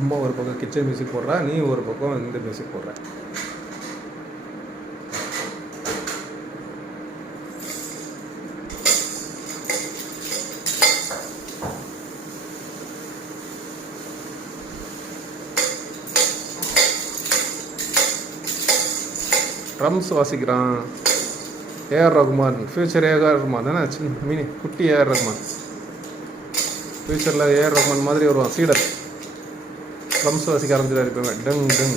அம்மா ஒரு பக்கம் கிச்சன் மியூசிக் போடுறா, நீ ஒரு பக்கம் இந்த மியூசிக் போடுற. ட்ரம்ஸ் வாசிக்கிறான் ஏஆர் ரகுமான். ஃப்யூச்சர் ஏஆர் ரகுமான் தானே, சின்ன மினி குட்டி ஏஆர் ரகுமான். ஃப்யூச்சரில் ஏஆர் ரகுமான் மாதிரி வருவான் சீடர். ட்ரம்ஸ் வாசிக்க ஆரம்பிச்சிடாரு இப்போ. Tongue tongue